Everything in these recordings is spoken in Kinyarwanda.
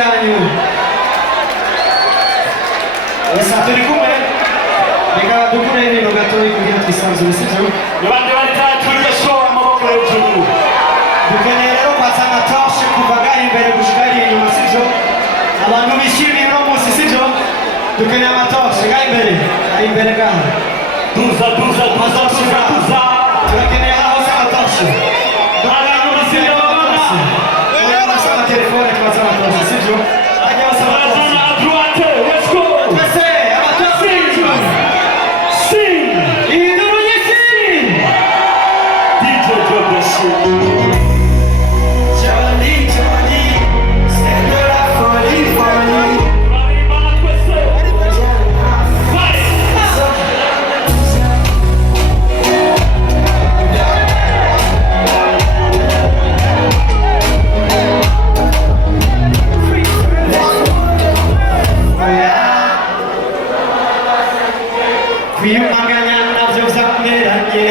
yanyu. Esa turi kumwe. Reka dukure ibintu gatoya kugira twisanzure sibyo. Abandi bari turi show amaboko hejuru. Dukeneye rero kwatsa amatoshe kuva ngaho imbere gushika inyuma sibyo. Abantu bishimiye uno munsi sibyo. Dukeneye amatoshe ngaho imbere ngaho. Duza. Turakeneye aho hose amatoshe. Abantu bishimiye amatoshe. Oya basaba telefone kwatsa amatoshe sibyo. Ajya basaba amatoshe. Let's go. Ese amatoshe. Sing. Iduru yisiri. DJ drop that shit. Kwiyumanganya navyo vyakumeranye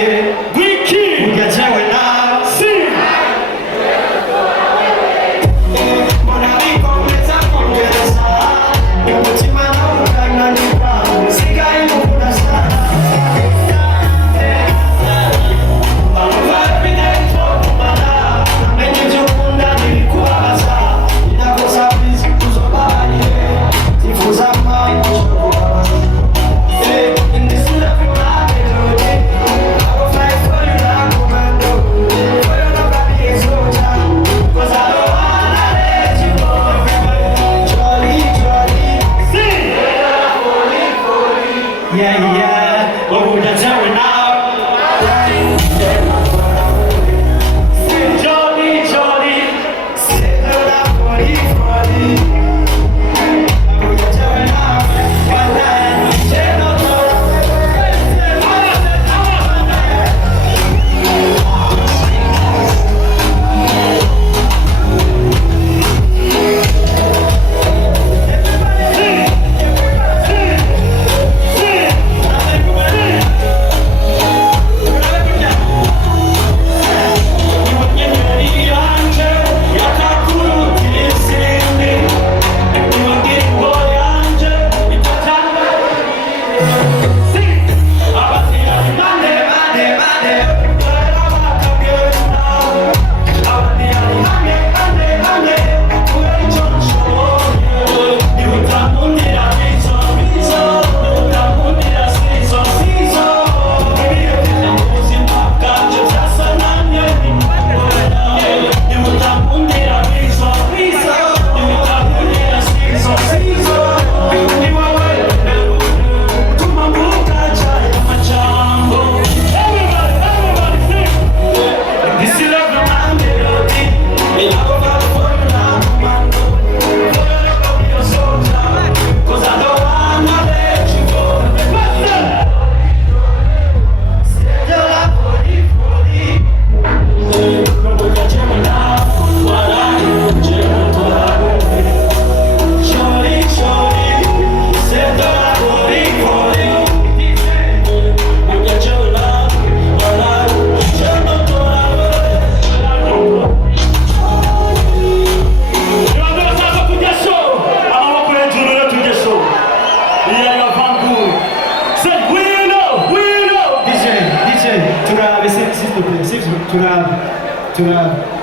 Wiki. Urya jewe nawe Sing. Mbona bikomeza kongereza umutima nawe ukananirwa usigaye mukundasa amenye ibyo ukunda ntibikubabaza birakosa bizi kuzobabarire tifuza mpamvu zo kubabaza in this love you are melody I will fight for you like commando for your love I be a soldier cause I don't wanna let you go Jolly Sing. yeah what would I tell you now Jolly say the love for you what would I tell you now one night say no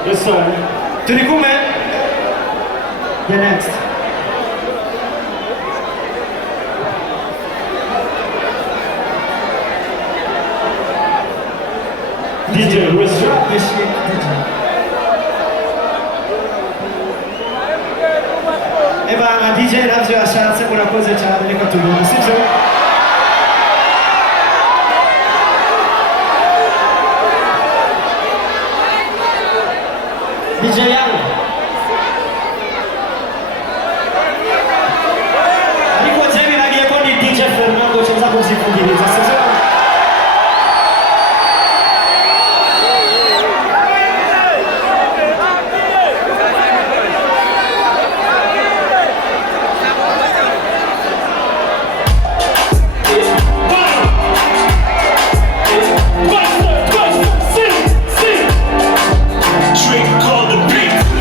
Yes, sir. Turi kumwe? The next. DJ, where's Drop this shit, DJ. Bana DJ navyo yashatse murakoze cyane reka tubone sibyo? DJ yangu ariko je biragiye ko ni DJ Fernando cyoza kuzivugiriza sibyo? Trick called the beat.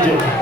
DJ.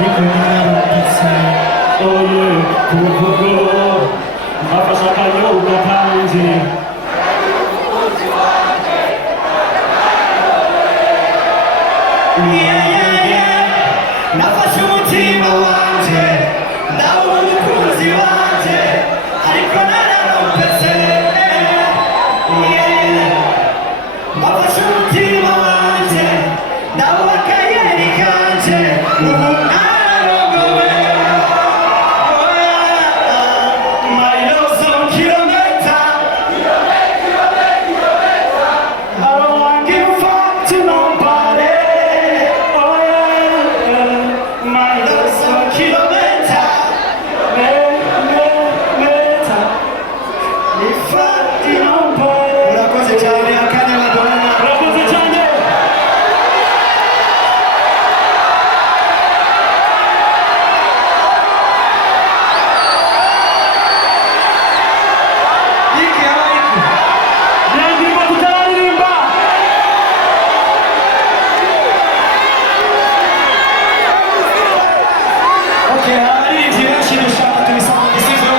niko naranditse oye kuvugo afasha akanyobwa kanje nafashe umutima wanje ndabona umukunzi wanje ariko nararompese nafashe umutima wanje ndabona akayeri kanje ubu nararongowe miles on kilometer I don't want to give up to nobody. Oh yeah, my love's a kilometer. If I didn't buy, urakoze cyane akanya madonna. urakoze cyane Iki hawaiki. ndirimbo tutaririmba Okay, hari benshi dushaka tubisoma sivyo?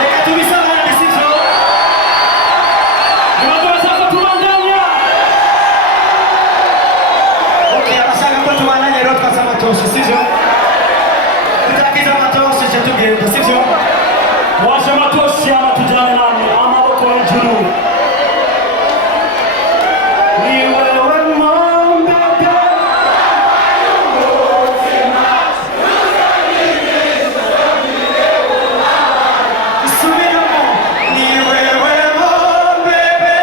Reka tubisoma sivyo? nibazo bashaka tubandanya Okay, abashaka ko tubandanya rero twaza amatoshi sivyo? Tutakiza amatoshi cyo tugenda sivyo? washe amatoshi amatujyane namwe amaboko hejuru Ni wewe mbebe. Subiramo. Ni wewe mbebe.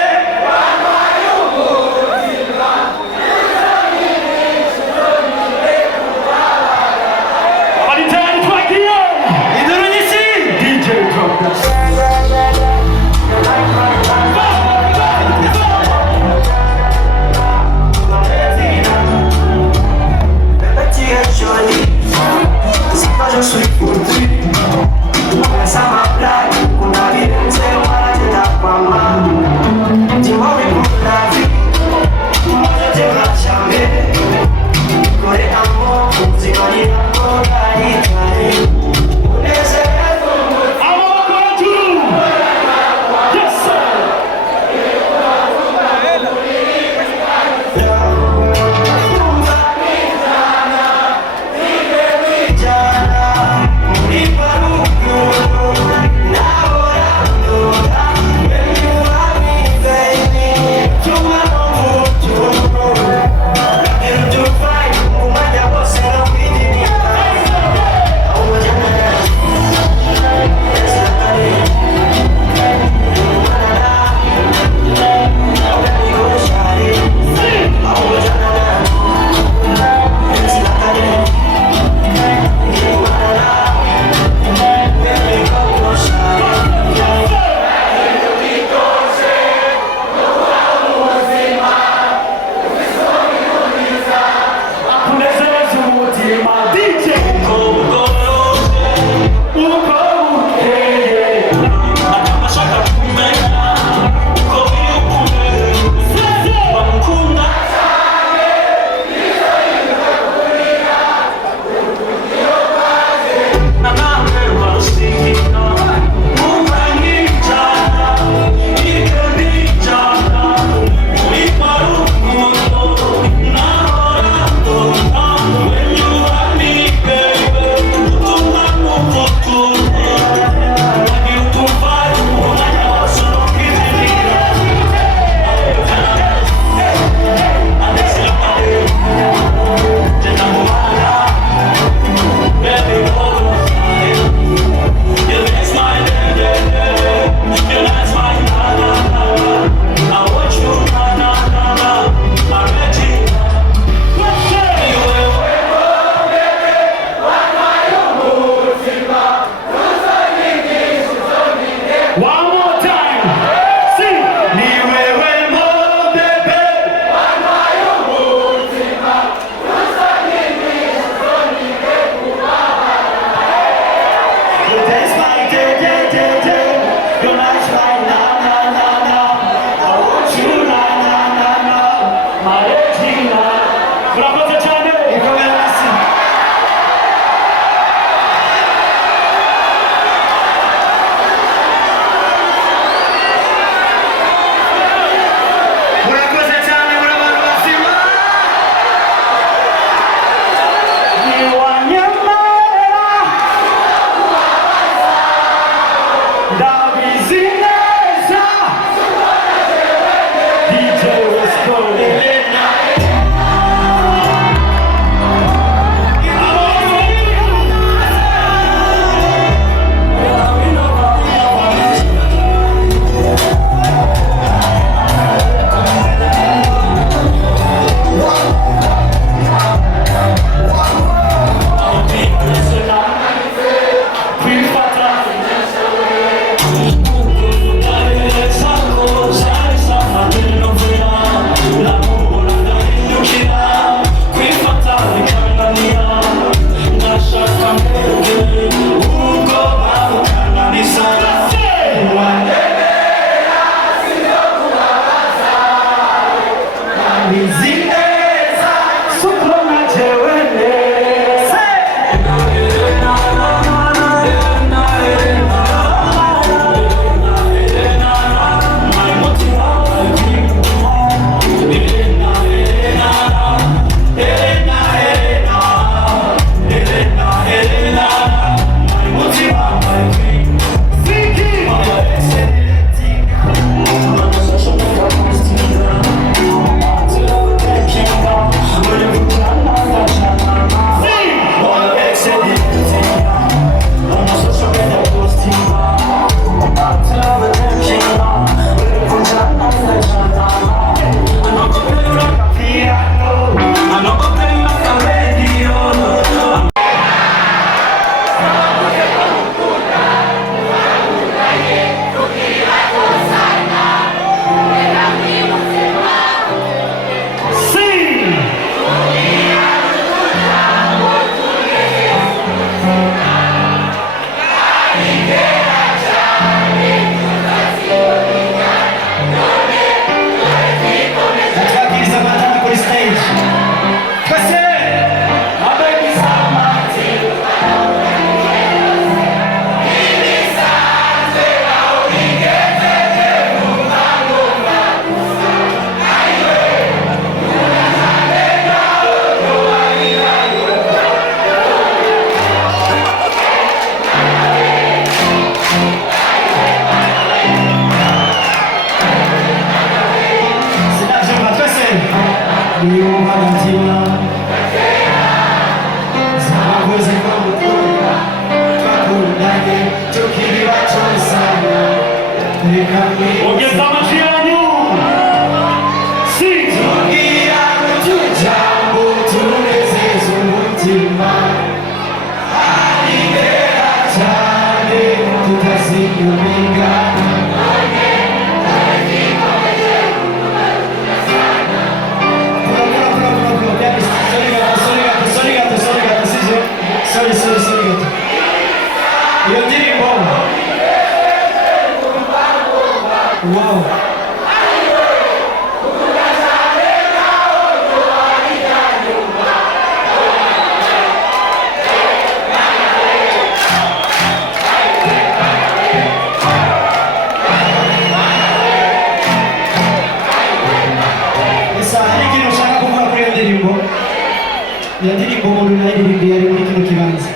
iyo ndirimbo umuntu nayiririmbiye ari muri kino kibanza.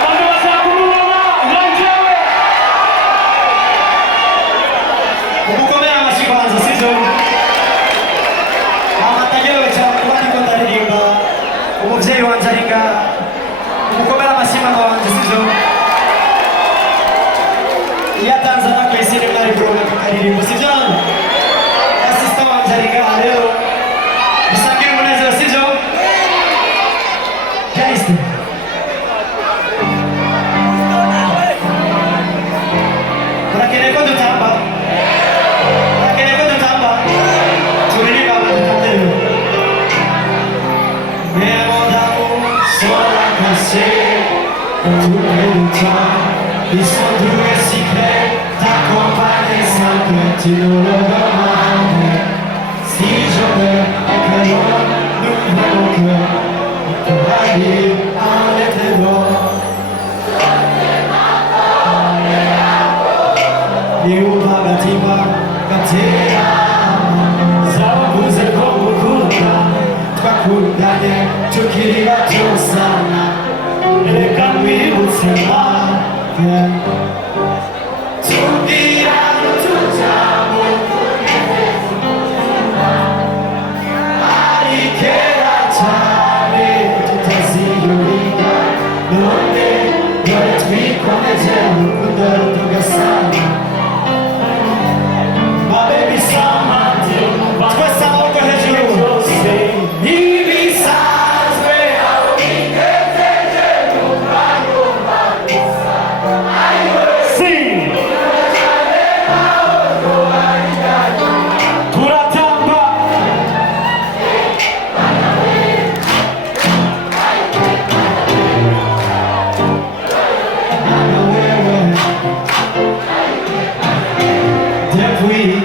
Abantu bazakumubona nanjyewe. Umukomere amashyi kwanza sibyo? Amatagero cyane kuba ndiko ndaririmba umuvyeyi wanje ari ngaha. Umukomere amashyi mama wanje sibyo? Iyo atanzana kw'isi rimwe ari kuronka kakaririmbo sibyo hano? Asista wanje ari ngaha rero bisangira umunezero sibyo? Guys, murakeneye ko dutamba? Murakeneye ko dutamba? Turirimba dutambire. Mais mon amour sera cassé tous les temps. Ils sont doux et si clairs, t'accompagner sans que tu nous le demandes. Si je veux que l'on n'ouvre mon cœur, pour aller en éternel. Niuba gatima kugiteramo zavuze ko gukunda twakundanye tukiri bato sana reka mwibutse mawe tubwira n'utujambo ari kera cyane tutaziyumvira none dore twikomeje urukundo tugasana. My baby samadi twese amaboko hejuru ntibisanzwe Sing. Turatamba. depuis